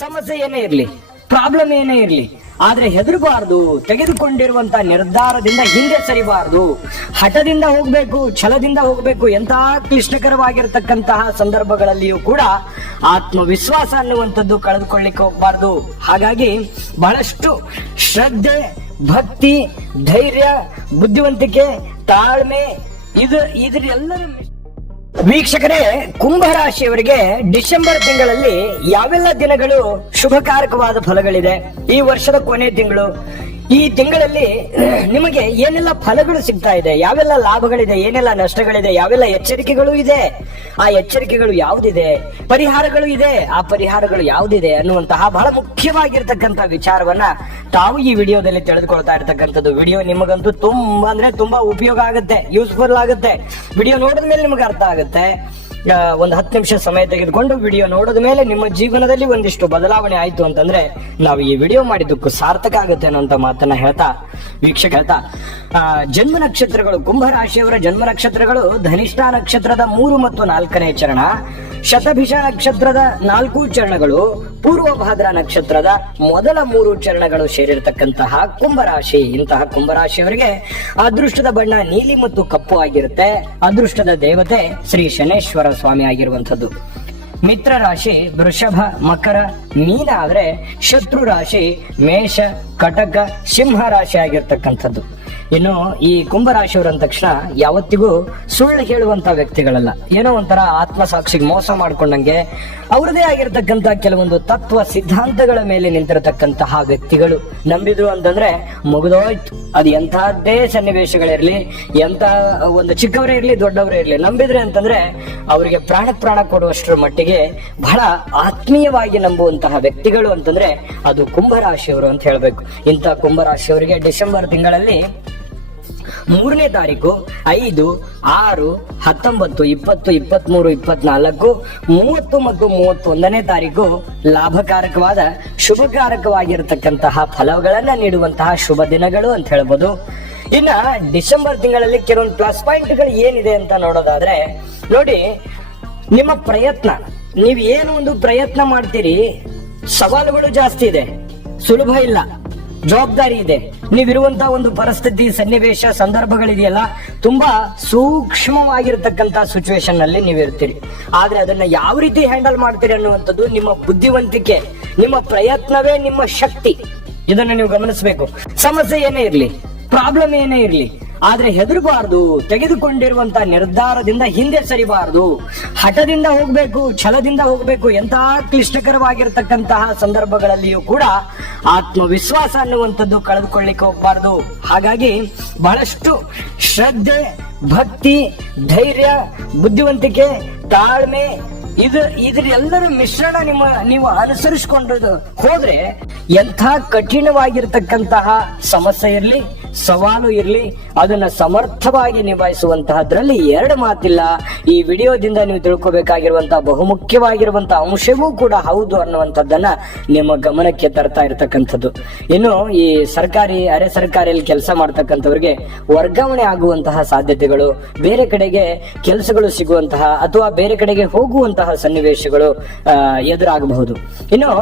ಸಮಸ್ಯೆ ಏನೇ ಇರ್ಲಿ, ಪ್ರಾಬ್ಲಮ್ ಏನೇ ಇರ್ಲಿ, ಆದ್ರೆ ಹೆದರಬಾರ್ದು. ತೆಗೆದುಕೊಂಡಿರುವಂತ ನಿರ್ಧಾರದಿಂದ ಹಿಂದೆ ಸರಿಬಾರ್ದು. ಹಠದಿಂದ ಹೋಗ್ಬೇಕು, ಛಲದಿಂದ ಹೋಗ್ಬೇಕು. ಎಂತಹ ಕ್ಲಿಷ್ಟಕರವಾಗಿರತಕ್ಕಂತಹ ಸಂದರ್ಭಗಳಲ್ಲಿಯೂ ಕೂಡ ಆತ್ಮವಿಶ್ವಾಸ ಅನ್ನುವಂಥದ್ದು ಕಳೆದುಕೊಳ್ಳಿಕ್ಕೆ ಹೋಗ್ಬಾರ್ದು. ಹಾಗಾಗಿ ಬಹಳಷ್ಟು ಶ್ರದ್ಧೆ, ಭಕ್ತಿ, ಧೈರ್ಯ, ಬುದ್ಧಿವಂತಿಕೆ, ತಾಳ್ಮೆ ಇದರೆಲ್ಲರ ವೀಕ್ಷಕರೇ, ಕುಂಭರಾಶಿಯವರಿಗೆ ಡಿಸೆಂಬರ್ ತಿಂಗಳಲ್ಲಿ ಯಾವೆಲ್ಲ ದಿನಗಳು ಶುಭಕಾರಕವಾದ ಫಲಗಳಿದೆ? ಈ ವರ್ಷದ ಕೊನೆ ತಿಂಗಳು. ಈ ತಿಂಗಳಲ್ಲಿ ನಿಮಗೆ ಏನೆಲ್ಲ ಫಲಗಳು ಸಿಗ್ತಾ ಇದೆ, ಯಾವೆಲ್ಲ ಲಾಭಗಳಿದೆ, ಏನೆಲ್ಲ ನಷ್ಟಗಳಿದೆ, ಯಾವೆಲ್ಲ ಎಚ್ಚರಿಕೆಗಳು ಇದೆ, ಆ ಎಚ್ಚರಿಕೆಗಳು ಯಾವುದಿದೆ, ಪರಿಹಾರಗಳು ಇದೆ, ಆ ಪರಿಹಾರಗಳು ಯಾವುದಿದೆ ಅನ್ನುವಂತಹ ಬಹಳ ಮುಖ್ಯವಾಗಿರ್ತಕ್ಕಂಥ ವಿಚಾರವನ್ನ ತಾವು ಈ ವಿಡಿಯೋದಲ್ಲಿ ತಿಳಿದುಕೊಳ್ತಾ ಇರ್ತಕ್ಕಂಥದ್ದು. ವಿಡಿಯೋ ನಿಮಗಂತೂ ತುಂಬಾ ಉಪಯೋಗ ಆಗುತ್ತೆ, ಯೂಸ್ಫುಲ್ ಆಗುತ್ತೆ. ವಿಡಿಯೋ ನೋಡಿದ ಮೇಲೆ ನಿಮಗೆ ಅರ್ಥ ಆಗುತ್ತೆ. ಒಂದು 10 ನಿಮಿಷ ಸಮಯ ತೆಗೆದುಕೊಂಡು ವಿಡಿಯೋ ನೋಡಿದ ಮೇಲೆ ನಿಮ್ಮ ಜೀವನದಲ್ಲಿ ಒಂದಿಷ್ಟು ಬದಲಾವಣೆ ಆಯ್ತು ಅಂತಂದ್ರೆ ನಾವು ಈ ವಿಡಿಯೋ ಮಾಡಿದ್ದಕ್ಕೂ ಸಾರ್ಥಕ ಆಗುತ್ತೆ ಅನ್ನೋಂತ ಮಾತನ್ನ ಹೇಳ್ತಾ ಜನ್ಮ ನಕ್ಷತ್ರಗಳು, ಕುಂಭರಾಶಿಯವರ ಜನ್ಮ ನಕ್ಷತ್ರಗಳು ಧನಿಷ್ಠ ನಕ್ಷತ್ರದ 3 ಮತ್ತು 4ನೇ ಚರಣ, ಶತಭಿಷ ನಕ್ಷತ್ರದ 4 ಚರಣಗಳು, ಪೂರ್ವಭಾದ್ರ ನಕ್ಷತ್ರದ ಮೊದಲ 3 ಚರಣಗಳು ಸೇರಿರ್ತಕ್ಕಂತಹ ಕುಂಭರಾಶಿ. ಇಂತಹ ಕುಂಭರಾಶಿಯವರಿಗೆ ಅದೃಷ್ಟದ ಬಣ್ಣ ನೀಲಿ ಮತ್ತು ಕಪ್ಪು ಆಗಿರುತ್ತೆ. ಅದೃಷ್ಟದ ದೇವತೆ ಶ್ರೀ ಶನೇಶ್ವರ ಸ್ವಾಮಿ ಆಗಿರುವಂಥದ್ದು. ಮಿತ್ರ ರಾಶಿ ವೃಷಭ, ಮಕರ, ಮೀನ ಆದ್ರೆ ಶತ್ರು ರಾಶಿ ಮೇಷ, ಕಟಕ, ಸಿಂಹ ರಾಶಿ ಆಗಿರ್ತಕ್ಕಂಥದ್ದು. ಇನ್ನು ಈ ಕುಂಭರಾಶಿಯವರ ತಕ್ಷಣ ಯಾವತ್ತಿಗೂ ಸುಳ್ಳು ಹೇಳುವಂತ ವ್ಯಕ್ತಿಗಳಲ್ಲ. ಏನೋ ಒಂಥರ ಆತ್ಮಸಾಕ್ಷಿಗೆ ಮೋಸ ಮಾಡ್ಕೊಂಡಂಗೆ ಅವ್ರದೇ ಆಗಿರ್ತಕ್ಕಂಥ ಕೆಲವೊಂದು ತತ್ವ ಸಿದ್ಧಾಂತಗಳ ಮೇಲೆ ನಿಂತಿರತಕ್ಕಂತಹ ವ್ಯಕ್ತಿಗಳು. ನಂಬಿದ್ರು ಅಂತಂದ್ರೆ ಮುಗಿದೋಯ್ತು. ಅದು ಎಂತಹದ್ದೇ ಸನ್ನಿವೇಶಗಳಿರ್ಲಿ, ಎಂತ ಒಂದು ಚಿಕ್ಕವರೇ ಇರ್ಲಿ, ದೊಡ್ಡವರೇ ಇರ್ಲಿ, ನಂಬಿದ್ರೆ ಅಂತಂದ್ರೆ ಅವರಿಗೆ ಪ್ರಾಣ ಕೊಡುವಷ್ಟರ ಮಟ್ಟಿಗೆ ಬಹಳ ಆತ್ಮೀಯವಾಗಿ ನಂಬುವಂತಹ ವ್ಯಕ್ತಿಗಳು ಅಂತಂದ್ರೆ ಅದು ಕುಂಭರಾಶಿಯವರು ಅಂತ ಹೇಳ್ಬೇಕು. ಇಂಥ ಕುಂಭರಾಶಿಯವರಿಗೆ ಡಿಸೆಂಬರ್ ತಿಂಗಳಲ್ಲಿ 3ನೇ ತಾರೀಕು, 5, 6, 19, 20, 23, 24, 30 ಮತ್ತು 31ನೇ ತಾರೀಕು ಲಾಭಕಾರಕವಾದ ಶುಭಕಾರಕವಾಗಿರತಕ್ಕಂತಹ ಫಲಗಳನ್ನ ನೀಡುವಂತಹ ಶುಭ ದಿನಗಳು ಅಂತ ಹೇಳ್ಬೋದು. ಇನ್ನ ಡಿಸೆಂಬರ್ ತಿಂಗಳಲ್ಲಿ ಕೆಲವೊಂದು ಪ್ಲಸ್ ಪಾಯಿಂಟ್ಗಳು ಏನಿದೆ ಅಂತ ನೋಡೋದಾದ್ರೆ, ನೋಡಿ, ನಿಮ್ಮ ಪ್ರಯತ್ನ, ನೀವು ಏನು ಒಂದು ಪ್ರಯತ್ನ ಮಾಡ್ತೀರಿ, ಸವಾಲುಗಳು ಜಾಸ್ತಿ ಇದೆ, ಸುಲಭ ಇಲ್ಲ, ಜವಾಬ್ದಾರಿ ಇದೆ. ನೀವಿರುವಂತಹ ಒಂದು ಪರಿಸ್ಥಿತಿ, ಸನ್ನಿವೇಶ, ಸಂದರ್ಭಗಳಿದೆಯಲ್ಲ, ತುಂಬಾ ಸೂಕ್ಷ್ಮವಾಗಿರ್ತಕ್ಕಂತಹ ಸಿಚುವೇಶನ್ ನಲ್ಲಿ ನೀವಿರ್ತೀರಿ. ಆದ್ರೆ ಅದನ್ನ ಯಾವ ರೀತಿ ಹ್ಯಾಂಡಲ್ ಮಾಡ್ತೀರಿ ಅನ್ನುವಂಥದ್ದು ನಿಮ್ಮ ಬುದ್ಧಿವಂತಿಕೆ, ನಿಮ್ಮ ಪ್ರಯತ್ನವೇ ನಿಮ್ಮ ಶಕ್ತಿ. ಇದನ್ನ ನೀವು ಗಮನಿಸಬೇಕು. ಸಮಸ್ಯೆ ಏನೇ ಇರ್ಲಿ, ಪ್ರಾಬ್ಲಮ್ ಏನೇ ಇರ್ಲಿ, ಆದ್ರೆ ಹೆದರಬಾರ್ದು. ತೆಗೆದುಕೊಂಡಿರುವಂತಹ ನಿರ್ಧಾರದಿಂದ ಹಿಂದೆ ಸರಿಬಾರ್ದು. ಹಠದಿಂದ ಹೋಗ್ಬೇಕು, ಛಲದಿಂದ ಹೋಗ್ಬೇಕು. ಎಂತಹ ಕ್ಲಿಷ್ಟಕರವಾಗಿರತಕ್ಕಂತಹ ಸಂದರ್ಭಗಳಲ್ಲಿಯೂ ಕೂಡ ಆತ್ಮವಿಶ್ವಾಸ ಅನ್ನುವಂಥದ್ದು ಕಳೆದುಕೊಳ್ಳಿಕ್ಕೆ ಹೋಗ್ಬಾರ್ದು. ಹಾಗಾಗಿ ಬಹಳಷ್ಟು ಶ್ರದ್ಧೆ, ಭಕ್ತಿ, ಧೈರ್ಯ, ಬುದ್ಧಿವಂತಿಕೆ, ತಾಳ್ಮೆ ಇದರೆಲ್ಲರ ಮಿಶ್ರಣ ನೀವು ಅನುಸರಿಸಿಕೊಂಡು ಹೋದ್ರೆ ಎಂಥ ಕಠಿಣವಾಗಿರ್ತಕ್ಕಂತಹ ಸಮಸ್ಯೆ ಇರ್ಲಿ, ಸವಾಲು ಇರ್ಲಿ, ಅದನ್ನ ಸಮರ್ಥವಾಗಿ ನಿಭಾಯಿಸುವಂತಹದ್ರಲ್ಲಿ ಎರಡು ಮಾತಿಲ್ಲ. ಈ ವಿಡಿಯೋದಿಂದ ನೀವು ತಿಳ್ಕೊಬೇಕಾಗಿರುವಂತಹ ಬಹುಮುಖ್ಯವಾಗಿರುವಂತಹ ಅಂಶವೂ ಕೂಡ ಹೌದು ಅನ್ನುವಂಥದ್ದನ್ನ ನಿಮ್ಮ ಗಮನಕ್ಕೆ ತರ್ತಾ ಇರತಕ್ಕಂಥದ್ದು. ಇನ್ನು ಈ ಸರ್ಕಾರಿ, ಅರೆ ಸರ್ಕಾರಿಯಲ್ಲಿ ಕೆಲಸ ಮಾಡ್ತಕ್ಕಂಥವ್ರಿಗೆ ವರ್ಗಾವಣೆ ಆಗುವಂತಹ ಸಾಧ್ಯತೆಗಳು, ಬೇರೆ ಕಡೆಗೆ ಕೆಲಸಗಳು ಸಿಗುವಂತಹ ಅಥವಾ ಬೇರೆ ಕಡೆಗೆ ಹೋಗುವಂತಹ ಸನ್ನಿವೇಶಗಳು ಎದುರಾಗಬಹುದು. ಇನ್ನು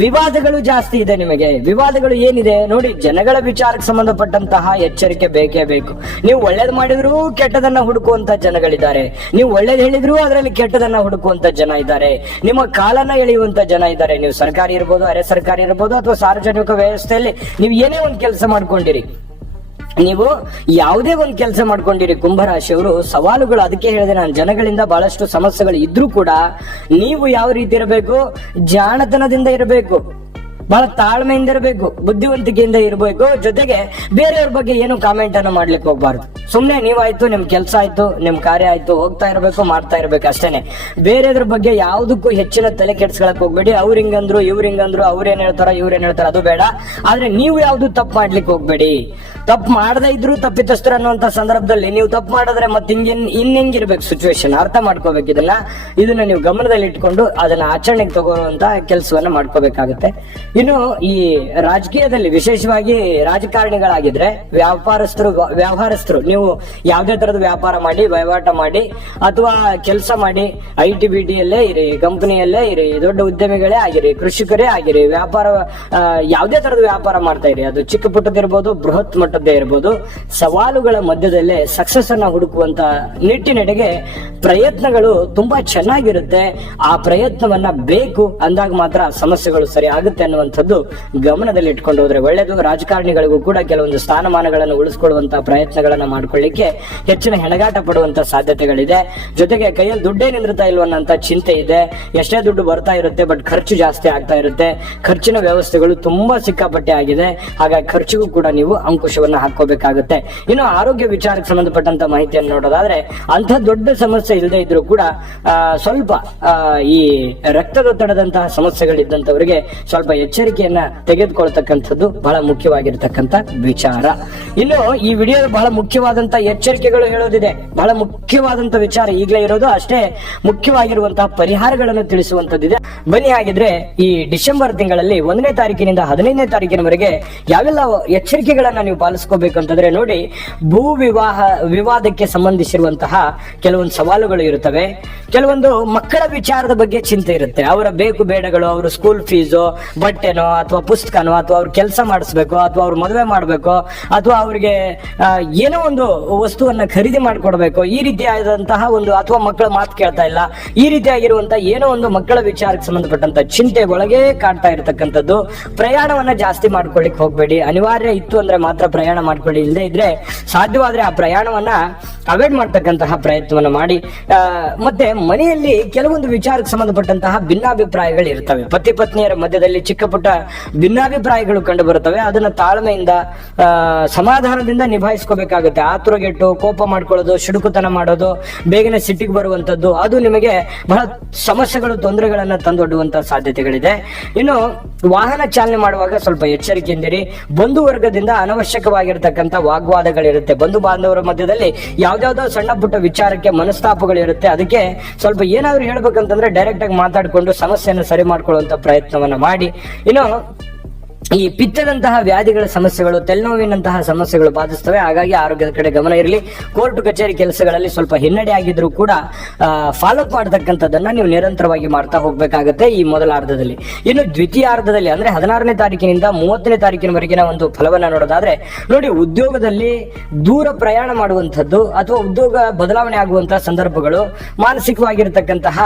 ವಿವಾದಗಳು ಜಾಸ್ತಿ ಇದೆ. ನಿಮಗೆ ವಿವಾದಗಳು ಏನಿದೆ ನೋಡಿ, ಜನಗಳ ವಿಚಾರಕ್ಕೆ ಸಂಬಂಧಪಟ್ಟಂತಹ ಎಚ್ಚರಿಕೆ ಬೇಕೇ ಬೇಕು. ನೀವು ಒಳ್ಳೇದು ಮಾಡಿದ್ರು ಕೆಟ್ಟದನ್ನ ಹುಡುಕುವಂತ ಜನಗಳಿದ್ದಾರೆ, ನೀವು ಒಳ್ಳೇದು ಹೇಳಿದ್ರು ಅದರಲ್ಲಿ ಕೆಟ್ಟದನ್ನ ಹುಡುಕುವಂತ ಜನ ಇದ್ದಾರೆ, ನಿಮ್ಮ ಕಾಲನ್ನ ಎಳೆಯುವಂತ ಜನ ಇದ್ದಾರೆ. ನೀವು ಸರ್ಕಾರಿ ಇರ್ಬೋದು, ಅರೆ ಸರ್ಕಾರಿ ಇರ್ಬೋದು, ಅಥವಾ ಸಾರ್ವಜನಿಕ ವ್ಯವಸ್ಥೆಯಲ್ಲಿ ನೀವು ಏನೇ ಒಂದು ಕೆಲಸ ಮಾಡ್ಕೊಂಡಿರಿ, ನೀವು ಯಾವುದೇ ಒಂದು ಕೆಲಸ ಮಾಡ್ಕೊಂಡಿರಿ, ಕುಂಭರಾಶಿಯವರು ಸವಾಲುಗಳು, ಅದಕ್ಕೆ ಹೇಳಿದೆ ನಾನು, ಜನಗಳಿಂದ ಬಹಳಷ್ಟು ಸಮಸ್ಯೆಗಳು ಇದ್ರೂ ಕೂಡ ನೀವು ಯಾವ ರೀತಿ ಇರಬೇಕು, ಜಾಣತನದಿಂದ ಇರಬೇಕು, ಬಹಳ ತಾಳ್ಮೆಯಿಂದ ಇರಬೇಕು, ಬುದ್ಧಿವಂತಿಕೆಯಿಂದ ಇರಬೇಕು. ಜೊತೆಗೆ ಬೇರೆಯವ್ರ ಬಗ್ಗೆ ಏನು ಕಾಮೆಂಟ್ ಅನ್ನು ಮಾಡ್ಲಿಕ್ಕೆ ಹೋಗ್ಬಾರ್ದು. ಸುಮ್ನೆ ನೀವಾಯ್ತು, ನಿಮ್ ಕೆಲಸ ಆಯ್ತು, ನಿಮ್ ಕಾರ್ಯ ಆಯ್ತು, ಹೋಗ್ತಾ ಇರಬೇಕು, ಮಾಡ್ತಾ ಇರ್ಬೇಕು ಅಷ್ಟೇನೆ. ಬೇರೆಯದ್ರ ಬಗ್ಗೆ ಯಾವುದಕ್ಕೂ ಹೆಚ್ಚಿನ ತಲೆ ಕೆಡ್ಸ್ಕೊಳಕ್ ಹೋಗ್ಬೇಡಿ. ಅವ್ರ ಹಿಂಗಂದ್ರು, ಇವ್ರ ಹಿಂಗಂದ್ರು, ಅವ್ರೇನ್ ಹೇಳ್ತಾರ, ಇವ್ರೇನ್ ಹೇಳ್ತಾರ, ಅದು ಬೇಡ. ಆದ್ರೆ ನೀವು ಯಾವ್ದು ತಪ್ಪು ಮಾಡ್ಲಿಕ್ಕೆ ಹೋಗ್ಬೇಡಿ. ತಪ್ಪು ಮಾಡದೇ ಇದ್ರು ತಪ್ಪಿತಸ್ಥರು ಅನ್ನುವಂತ ಸಂದರ್ಭದಲ್ಲಿ ನೀವು ತಪ್ಪು ಮಾಡಿದ್ರೆ ಮತ್ತೆ ಹೆಂಗಿರ್ಬೇಕು ಸಿಚುವೇಶನ್, ಅರ್ಥ ಮಾಡ್ಕೋಬೇಕು. ಇದನ್ನ ನೀವು ಗಮನದಲ್ಲಿ ಇಟ್ಕೊಂಡು ಅದನ್ನ ಆಚರಣೆಗೆ ತಗೋರುವಂತ ಕೆಲಸವನ್ನ ಮಾಡ್ಕೋಬೇಕಾಗುತ್ತೆ. ಇನ್ನು ಈ ರಾಜಕೀಯದಲ್ಲಿ ವಿಶೇಷವಾಗಿ ರಾಜಕಾರಣಿಗಳಾಗಿದ್ರೆ ವ್ಯವಹಾರಸ್ಥರು ನೀವು ಯಾವುದೇ ತರದ ವ್ಯಾಪಾರ ಮಾಡಿ ವಹಿವಾಟ ಮಾಡಿ ಅಥವಾ ಕೆಲಸ ಮಾಡಿ IT BT ಯಲ್ಲೇ ಇರಿ, ಕಂಪನಿಯಲ್ಲೇ ಇರಿ, ದೊಡ್ಡ ಉದ್ಯಮಿಗಳೇ ಆಗಿರಿ, ಕೃಷಿಕರೇ ಆಗಿರಿ, ವ್ಯಾಪಾರ ಯಾವುದೇ ತರದ ವ್ಯಾಪಾರ ಮಾಡ್ತಾ ಇರಿ, ಅದು ಚಿಕ್ಕ ಪುಟ್ಟದಿರ್ಬೋದು ಬೃಹತ್ ಮಟ್ಟದ್ದೇ ಇರ್ಬೋದು, ಸವಾಲುಗಳ ಮಧ್ಯದಲ್ಲೇ ಸಕ್ಸಸ್ ಅನ್ನ ಹುಡುಕುವಂತ ನಿಟ್ಟಿನೆಡೆಗೆ ಪ್ರಯತ್ನಗಳು ತುಂಬಾ ಚೆನ್ನಾಗಿರುತ್ತೆ. ಆ ಪ್ರಯತ್ನವನ್ನ ಬೇಕು ಅಂದಾಗ ಮಾತ್ರ ಸಮಸ್ಯೆಗಳು ಸರಿ ಆಗುತ್ತೆ ಅನ್ನುವಂಥದ್ದು ಗಮನದಲ್ಲಿ ಇಟ್ಕೊಂಡು ಹೋದ್ರೆ ಒಳ್ಳೆಯದು. ರಾಜಕಾರಣಿಗಳಿಗೂ ಕೂಡ ಕೆಲವೊಂದು ಸ್ಥಾನಮಾನಗಳನ್ನು ಉಳಿಸ್ಕೊಳ್ಳುವಂತಹ ಪ್ರಯತ್ನಗಳನ್ನ ಮಾಡ್ಕೊಳ್ಳಿಕ್ಕೆ ಹೆಚ್ಚಿನ ಹೆಣಗಾಟ ಪಡುವಂತ ಸಾಧ್ಯತೆಗಳಿದೆ. ಜೊತೆಗೆ ಕೈಯಲ್ಲಿ ದುಡ್ಡೇ ನಿಂದಿರ್ತಾ ಇಲ್ವನ್ನಂತ ಚಿಂತೆ ಇದೆ. ಎಷ್ಟೇ ದುಡ್ಡು ಬರ್ತಾ ಇರುತ್ತೆ ಬಟ್ ಖರ್ಚು ಜಾಸ್ತಿ ಆಗ್ತಾ ಇರುತ್ತೆ. ಖರ್ಚಿನ ವ್ಯವಸ್ಥೆಗಳು ತುಂಬಾ ಸಿಕ್ಕಾಪಟ್ಟೆ ಆಗಿದೆ. ಹಾಗಾಗಿ ಖರ್ಚಿಗೂ ಕೂಡ ನೀವು ಅಂಕುಶವನ್ನ ಹಾಕೋಬೇಕಾಗುತ್ತೆ. ಇನ್ನು ಆರೋಗ್ಯ ವಿಚಾರಕ್ಕೆ ಸಂಬಂಧಪಟ್ಟಂತ ಮಾಹಿತಿಯನ್ನು ನೋಡೋದಾದ್ರೆ ಅಂಥ ದೊಡ್ಡ ಸಮಸ್ಯೆ ಇಲ್ಲದೆ ಇದ್ರೂ ಕೂಡ ಸ್ವಲ್ಪ ಈ ರಕ್ತದೊತ್ತಡದಂತಹ ಸಮಸ್ಯೆಗಳಿದ್ದಂತವರಿಗೆ ಸ್ವಲ್ಪ ಎಚ್ಚರಿಕೆಯನ್ನ ತೆಗೆದುಕೊಳ್ತಕ್ಕಂಥದ್ದು ಬಹಳ ಮುಖ್ಯವಾಗಿರ್ತಕ್ಕಂಥ ವಿಚಾರ. ಇನ್ನು ಈ ವಿಡಿಯೋ ಬಹಳ ಮುಖ್ಯವಾದಂತಹ ಎಚ್ಚರಿಕೆಗಳು ಹೇಳೋದಿದೆ. ಬಹಳ ಮುಖ್ಯವಾದಂತಹ ವಿಚಾರ ಈಗಲೇ ಇರೋದು, ಅಷ್ಟೇ ಮುಖ್ಯವಾಗಿರುವಂತಹ ಪರಿಹಾರಗಳನ್ನು ತಿಳಿಸುವಂತದ್ದಿದೆ. ಬನ್ನಿ ಹಾಗಿದ್ರೆ ಈ ಡಿಸೆಂಬರ್ ತಿಂಗಳಲ್ಲಿ 1ನೇ ತಾರೀಕಿನಿಂದ 15ನೇ ತಾರೀಕಿನವರೆಗೆ ಯಾವೆಲ್ಲ ಎಚ್ಚರಿಕೆಗಳನ್ನ ನೀವು ಪಾಲಿಸ್ಕೋಬೇಕು ಅಂತಂದ್ರೆ ನೋಡಿ, ಭೂ ವಿವಾದಕ್ಕೆ ಸಂಬಂಧಿಸಿರುವಂತಹ ಕೆಲವೊಂದು ಸವಾಲುಗಳು ಇರುತ್ತವೆ. ಕೆಲವೊಂದು ಮಕ್ಕಳ ವಿಚಾರದ ಬಗ್ಗೆ ಚಿಂತೆ ಇರುತ್ತೆ. ಅವರ ಬೇಕು ಬೇಡಗಳು, ಅವರ ಸ್ಕೂಲ್ ಫೀಸು, ಬಟ್ಟೆನೋ ಅಥವಾ ಪುಸ್ತಕನೋ ಅಥವಾ ಅವ್ರ ಕೆಲಸ ಮಾಡಿಸ್ಬೇಕು ಅಥವಾ ಅವ್ರ ಮದುವೆ ಮಾಡ್ಬೇಕು ಅಥವಾ ಅವ್ರಿಗೆ ಏನೋ ಒಂದು ವಸ್ತುವನ್ನ ಖರೀದಿ ಮಾಡಿಕೊಡ್ಬೇಕು, ಈ ರೀತಿಯಾದಂತಹ ಒಂದು, ಅಥವಾ ಮಕ್ಕಳ ಮಾತು ಕೇಳ್ತಾ ಇಲ್ಲ, ಈ ರೀತಿಯಾಗಿರುವಂತಹ ಏನೋ ಒಂದು ಮಕ್ಕಳ ವಿಚಾರಕ್ಕೆ ಸಂಬಂಧಪಟ್ಟಂತ ಚಿಂತೆ ಒಳಗೆ ಕಾಡ್ತಾ ಇರತಕ್ಕಂಥದ್ದು. ಪ್ರಯಾಣವನ್ನ ಜಾಸ್ತಿ ಮಾಡ್ಕೊಳ್ಳಿಕ್ ಹೋಗ್ಬೇಡಿ. ಅನಿವಾರ್ಯ ಇತ್ತು ಅಂದ್ರೆ ಮಾತ್ರ ಪ್ರಯಾಣ ಮಾಡ್ಕೊಳ್ಳಿ, ಇಲ್ಲದೆ ಇದ್ರೆ ಸಾಧ್ಯವಾದ್ರೆ ಆ ಪ್ರಯಾಣವನ್ನ ಅವಾಯ್ಡ್ ಮಾಡ್ತಕ್ಕಂತಹ ಪ್ರಯತ್ನವನ್ನ ಮಾಡಿ. ಮತ್ತೆ ಮನೆಯಲ್ಲಿ ಕೆಲವೊಂದು ವಿಚಾರಕ್ಕೆ ಸಂಬಂಧಪಟ್ಟಂತಹ ಭಿನ್ನಾಭಿಪ್ರಾಯಗಳು ಇರ್ತವೆ. ಪತಿ ಪತ್ನಿಯರ ಮಧ್ಯದಲ್ಲಿ ಚಿಕ್ಕ ಪುಟ್ಟ ಭಿನ್ನಾಭಿಪ್ರಾಯಗಳು ಕಂಡು ಬರುತ್ತವೆ. ಅದನ್ನ ತಾಳ್ಮೆಯಿಂದ ಸಮಾಧಾನದಿಂದ ನಿಭಾಯಿಸ್ಕೋಬೇಕಾಗುತ್ತೆ. ಆತುರಗೆಟ್ಟು ಕೋಪ ಮಾಡ್ಕೊಳ್ಳೋದು, ಶುಡುಕುತನ ಮಾಡೋದು, ಬೇಗನೆ ಸಿಟ್ಟಿಗೆ ಬರುವಂತದ್ದು, ಅದು ನಿಮಗೆ ಬಹಳ ಸಮಸ್ಯೆಗಳು, ತೊಂದರೆಗಳನ್ನ ತಂದೊಡ್ಡುವಂತಹ ಸಾಧ್ಯತೆಗಳಿದೆ. ಇನ್ನು ವಾಹನ ಚಾಲನೆ ಮಾಡುವಾಗ ಸ್ವಲ್ಪ ಎಚ್ಚರಿಕೆಯಿಂದಿರಿ. ಬಂಧು ವರ್ಗದಿಂದ ಅನವಶ್ಯಕವಾಗಿರ್ತಕ್ಕಂಥ ವಾಗ್ವಾದಗಳಿರುತ್ತೆ. ಬಂಧು ಬಾಂಧವರ ಮಧ್ಯದಲ್ಲಿ ಯಾವ್ದಾವ್ದೋ ಸಣ್ಣ ಪುಟ್ಟ ವಿಚಾರಕ್ಕೆ ಮನಸ್ತಾಪಗಳಿರುತ್ತೆ. ಅದಕ್ಕೆ ಸ್ವಲ್ಪ ಏನಾದ್ರು ಹೇಳ್ಬೇಕಂತಂದ್ರೆ ಡೈರೆಕ್ಟ್ ಆಗಿ ಮಾತಾಡ್ಕೊಂಡು ಸಮಸ್ಯೆಯನ್ನು ಸರಿ ಮಾಡ್ಕೊಳ್ಳುವಂತ ಪ್ರಯತ್ನವನ್ನ ಮಾಡಿ. ಇನ್ನು ಈ ಪಿತ್ತದಂತಹ ವ್ಯಾಧಿಗಳ ಸಮಸ್ಯೆಗಳು, ತಲೆನೋವಿನಂತಹ ಸಮಸ್ಯೆಗಳು ಬಾಧಿಸ್ತವೆ. ಹಾಗಾಗಿ ಆರೋಗ್ಯದ ಕಡೆ ಗಮನ ಇರಲಿ. ಕೋರ್ಟ್ ಕಚೇರಿ ಕೆಲಸಗಳಲ್ಲಿ ಸ್ವಲ್ಪ ಹಿನ್ನಡೆ ಆಗಿದ್ರು ಕೂಡ ಫಾಲೋ ಅಪ್ ಮಾಡತಕ್ಕಂಥದ್ದನ್ನ ನೀವು ನಿರಂತರವಾಗಿ ಮಾಡ್ತಾ ಹೋಗ್ಬೇಕಾಗತ್ತೆ ಈ ಮೊದಲಾರ್ಧದಲ್ಲಿ. ಇನ್ನು ದ್ವಿತೀಯಾರ್ಧದಲ್ಲಿ ಅಂದ್ರೆ 16ನೇ ತಾರೀಕಿನಿಂದ 30ನೇ ತಾರೀಕಿನವರೆಗಿನ ಒಂದು ಫಲವನ್ನ ನೋಡೋದಾದ್ರೆ ನೋಡಿ, ಉದ್ಯೋಗದಲ್ಲಿ ದೂರ ಪ್ರಯಾಣ ಮಾಡುವಂಥದ್ದು ಅಥವಾ ಉದ್ಯೋಗ ಬದಲಾವಣೆ ಆಗುವಂತಹ ಸಂದರ್ಭಗಳು, ಮಾನಸಿಕವಾಗಿರ್ತಕ್ಕಂತಹ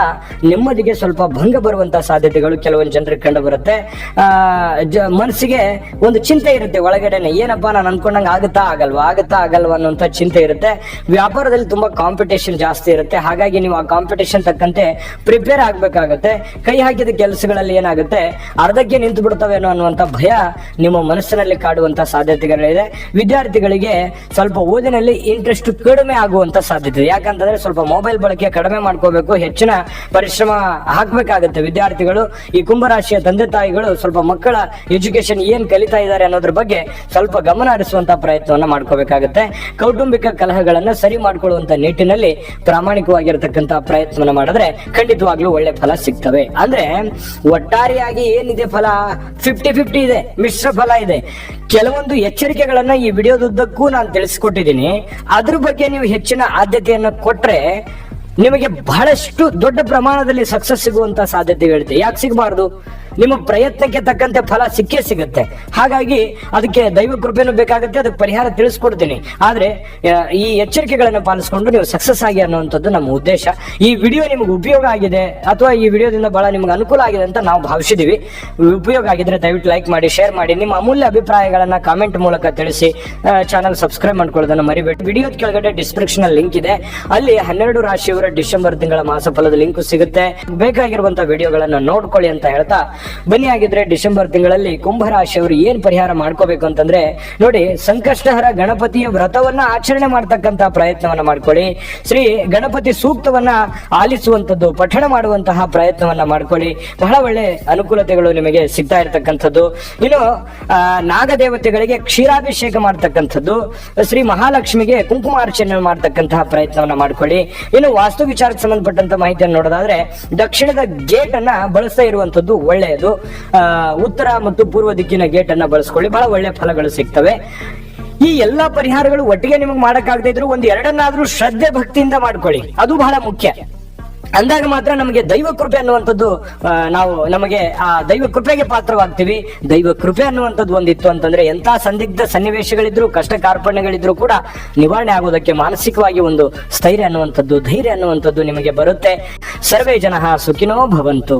ನೆಮ್ಮದಿಗೆ ಸ್ವಲ್ಪ ಭಂಗ ಬರುವಂತಹ ಸಾಧ್ಯತೆಗಳು ಕೆಲವೊಂದು ಜನರಿಗೆ ಕಂಡು ಬರುತ್ತೆ. ಮನಸ್ಸಿಗೆ ಒಂದು ಚಿಂತೆ ಇರುತ್ತೆ ಒಳಗಡೆನೆ, ಏನಪ್ಪಾ ನಾನು ಅನ್ಕೊಂಡಂಗೆ ಆಗುತ್ತಾ ಆಗಲ್ವಾ ಅನ್ನೋಂಥ ಚಿಂತೆ ಇರುತ್ತೆ. ವ್ಯಾಪಾರದಲ್ಲಿ ತುಂಬಾ ಕಾಂಪಿಟೇಷನ್ ಜಾಸ್ತಿ ಇರುತ್ತೆ. ಹಾಗಾಗಿ ನೀವು ಆ ಕಾಂಪಿಟೇಷನ್ ತಕ್ಕಂತೆ ಪ್ರಿಪೇರ್ ಆಗ್ಬೇಕಾಗತ್ತೆ. ಕೈ ಹಾಕಿದ ಕೆಲಸಗಳಲ್ಲಿ ಏನಾಗುತ್ತೆ, ಅರ್ಧಕ್ಕೆ ನಿಂತು ಬಿಡ್ತವೇನೋ ಅನ್ನುವಂಥ ಭಯ ನಿಮ್ಮ ಮನಸ್ಸಿನಲ್ಲಿ ಕಾಡುವಂತ ಸಾಧ್ಯತೆಗಳಿದೆ. ವಿದ್ಯಾರ್ಥಿಗಳಿಗೆ ಸ್ವಲ್ಪ ಓದಿನಲ್ಲಿ ಇಂಟ್ರೆಸ್ಟ್ ಕಡಿಮೆ ಆಗುವಂತ ಸಾಧ್ಯತೆ ಇದೆ. ಯಾಕಂತಂದ್ರೆ ಸ್ವಲ್ಪ ಮೊಬೈಲ್ ಬಳಕೆ ಕಡಿಮೆ ಮಾಡ್ಕೋಬೇಕು, ಹೆಚ್ಚಿನ ಪರಿಶ್ರಮ ಹಾಕ್ಬೇಕಾಗತ್ತೆ ವಿದ್ಯಾರ್ಥಿಗಳು. ಈ ಕುಂಭರಾಶಿಯ ತಂದೆ ತಾಯಿಗಳು ಸ್ವಲ್ಪ ಮಕ್ಕಳ ಎಜುಕೇಶನ್ ಏನ್ ಕಲಿತಾ ಇದ್ದಾರೆ ಅನ್ನೋದ್ರ ಬಗ್ಗೆ ಸ್ವಲ್ಪ ಗಮನ ಹರಿಸುವಂತಹ ಪ್ರಯತ್ನವನ್ನ ಮಾಡ್ಕೋಬೇಕಾಗುತ್ತೆ. ಕೌಟುಂಬಿಕ ಕಲಹಗಳನ್ನ ಸರಿ ಮಾಡ್ಕೊಳ್ಳುವಂತ ನಿಟ್ಟಿನಲ್ಲಿ ಪ್ರಾಮಾಣಿಕವಾಗಿರತಕ್ಕಂತಹ ಪ್ರಯತ್ನವನ್ನ ಮಾಡಿದ್ರೆ ಖಂಡಿತವಾಗ್ಲೂ ಒಳ್ಳೆ ಫಲ ಸಿಗ್ತವೆ. ಅಂದ್ರೆ ಒಟ್ಟಾರೆಯಾಗಿ ಏನಿದೆ ಫಲ 50-50 ಇದೆ, ಮಿಶ್ರ ಫಲ ಇದೆ. ಕೆಲವೊಂದು ಎಚ್ಚರಿಕೆಗಳನ್ನ ಈ ವಿಡಿಯೋದುದ್ದಕ್ಕೂ ನಾನು ತಿಳಿಸ್ಕೊಟ್ಟಿದ್ದೀನಿ. ಅದ್ರ ಬಗ್ಗೆ ನೀವು ಹೆಚ್ಚಿನ ಆದ್ಯತೆಯನ್ನು ಕೊಟ್ರೆ ನಿಮಗೆ ಬಹಳಷ್ಟು ದೊಡ್ಡ ಪ್ರಮಾಣದಲ್ಲಿ ಸಕ್ಸಸ್ ಸಿಗುವಂತ ಸಾಧ್ಯತೆಗಳಿದೆ. ಯಾಕೆ ಸಿಗಬಾರ್ದು? ನಿಮ್ಮ ಪ್ರಯತ್ನಕ್ಕೆ ತಕ್ಕಂತೆ ಫಲ ಸಿಕ್ಕೇ ಸಿಗುತ್ತೆ. ಹಾಗಾಗಿ ಅದಕ್ಕೆ ದೈವ ಕೃಪೆನೂ ಬೇಕಾಗುತ್ತೆ, ಅದಕ್ಕೆ ಪರಿಹಾರ ತಿಳಿಸ್ಕೊಡ್ತೀನಿ. ಆದ್ರೆ ಈ ಎಚ್ಚರಿಕೆಗಳನ್ನು ಪಾಲಿಸ್ಕೊಂಡು ನೀವು ಸಕ್ಸಸ್ ಆಗಿ ಅನ್ನುವಂಥದ್ದು ನಮ್ಮ ಉದ್ದೇಶ. ಈ ವಿಡಿಯೋ ನಿಮ್ಗೆ ಉಪಯೋಗ ಆಗಿದೆ ಅಥವಾ ಈ ವಿಡಿಯೋದಿಂದ ಬಹಳ ನಿಮ್ಗೆ ಅನುಕೂಲ ಆಗಿದೆ ಅಂತ ನಾವು ಭಾವಿಸಿದೀವಿ. ಉಪಯೋಗ ಆಗಿದ್ರೆ ದಯವಿಟ್ಟು ಲೈಕ್ ಮಾಡಿ, ಶೇರ್ ಮಾಡಿ, ನಿಮ್ಮ ಅಮೂಲ್ಯ ಅಭಿಪ್ರಾಯಗಳನ್ನ ಕಾಮೆಂಟ್ ಮೂಲಕ ತಿಳಿಸಿ. ಚಾನಲ್ ಸಬ್ಸ್ಕ್ರೈಬ್ ಮಾಡ್ಕೊಳ್ಳೋದನ್ನ ಮರಿಬೇಡಿ. ವಿಡಿಯೋದ ಕೆಳಗಡೆ ಡಿಸ್ಕ್ರಿಪ್ಷನ್ ಲಿಂಕ್ ಇದೆ, ಅಲ್ಲಿ 12 ರಾಶಿಯವರ ಡಿಸೆಂಬರ್ ತಿಂಗಳ ಮಾಸಫಲದ ಲಿಂಕ್ ಸಿಗುತ್ತೆ. ಬೇಕಾಗಿರುವಂತಹ ವಿಡಿಯೋಗಳನ್ನ ನೋಡ್ಕೊಳ್ಳಿ ಅಂತ ಹೇಳ್ತಾ ಬನ್ನಿ. ಆಗಿದ್ರೆ ಡಿಸೆಂಬರ್ ತಿಂಗಳಲ್ಲಿ ಕುಂಭರಾಶಿಯವರು ಏನ್ ಪರಿಹಾರ ಮಾಡ್ಕೋಬೇಕು ಅಂತಂದ್ರೆ ನೋಡಿ, ಸಂಕಷ್ಟಹರ ಗಣಪತಿಯ ವ್ರತವನ್ನ ಆಚರಣೆ ಮಾಡ್ತಕ್ಕಂತಹ ಪ್ರಯತ್ನವನ್ನ ಮಾಡ್ಕೊಳ್ಳಿ. ಶ್ರೀ ಗಣಪತಿ ಸೂಕ್ತವನ್ನ ಆಲಿಸುವಂತದ್ದು, ಪಠಣ ಮಾಡುವಂತಹ ಪ್ರಯತ್ನವನ್ನ ಮಾಡ್ಕೊಳ್ಳಿ. ಬಹಳ ಒಳ್ಳೆ ಅನುಕೂಲತೆಗಳು ನಿಮಗೆ ಸಿಗ್ತಾ ಇರತಕ್ಕಂಥದ್ದು. ಇನ್ನು ನಾಗದೇವತೆಗಳಿಗೆ ಕ್ಷೀರಾಭಿಷೇಕ ಮಾಡ್ತಕ್ಕಂಥದ್ದು, ಶ್ರೀ ಮಹಾಲಕ್ಷ್ಮಿಗೆ ಕುಂಕುಮಾರ್ಚನೆ ಮಾಡ್ತಕ್ಕಂತಹ ಪ್ರಯತ್ನವನ್ನ ಮಾಡ್ಕೊಳ್ಳಿ. ಇನ್ನು ವಾಸ್ತು ವಿಚಾರಕ್ಕೆ ಸಂಬಂಧಪಟ್ಟಂತ ಮಾಹಿತಿಯನ್ನು ನೋಡೋದಾದ್ರೆ ದಕ್ಷಿಣದ ಗೇಟ್ ಅನ್ನ ಬಳಸ್ತಾ ಇರುವಂತದ್ದು ಒಳ್ಳೆಯದು. ಒಳ್ಳೆಯದು. ಉತ್ತರ ಮತ್ತು ಪೂರ್ವ ದಿಕ್ಕಿನ ಗೇಟ್ ಅನ್ನ ಬಳಸ್ಕೊಳ್ಳಿ, ಬಹಳ ಒಳ್ಳೆ ಫಲಗಳು ಸಿಗ್ತವೆ. ಈ ಎಲ್ಲಾ ಪರಿಹಾರಗಳು ಒಟ್ಟಿಗೆ ನಿಮಗೆ ಮಾಡಕ್ಕಾಗದೇ ಇದ್ರು ಒಂದ್ ಎರಡನ್ನಾದ್ರೂ ಶ್ರದ್ಧೆ ಭಕ್ತಿಯಿಂದ ಮಾಡ್ಕೊಳ್ಳಿ, ಅದು ಬಹಳ ಮುಖ್ಯ. ಅಂದಾಗ ಮಾತ್ರ ನಮಗೆ ದೈವ ಕೃಪೆ ಅನ್ನುವಂಥದ್ದು ನಮಗೆ ಆ ದೈವ ಕೃಪೆಗೆ ಪಾತ್ರವಾಗ್ತೀವಿ. ದೈವ ಕೃಪೆ ಅನ್ನುವಂಥದ್ದು ಒಂದಿತ್ತು ಅಂತಂದ್ರೆ ಎಂತ ಸಂದಿಗ್ಧ ಸನ್ನಿವೇಶಗಳಿದ್ರು, ಕಷ್ಟ ಕಾರ್ಪಣ್ಯಗಳಿದ್ರು ಕೂಡ ನಿವಾರಣೆ ಆಗೋದಕ್ಕೆ ಮಾನಸಿಕವಾಗಿ ಒಂದು ಸ್ಥೈರ್ಯ ಅನ್ನುವಂಥದ್ದು, ಧೈರ್ಯ ಅನ್ನುವಂಥದ್ದು ನಿಮಗೆ ಬರುತ್ತೆ. ಸರ್ವೇ ಜನಃ ಸುಖಿನೋ ಭವಂತು.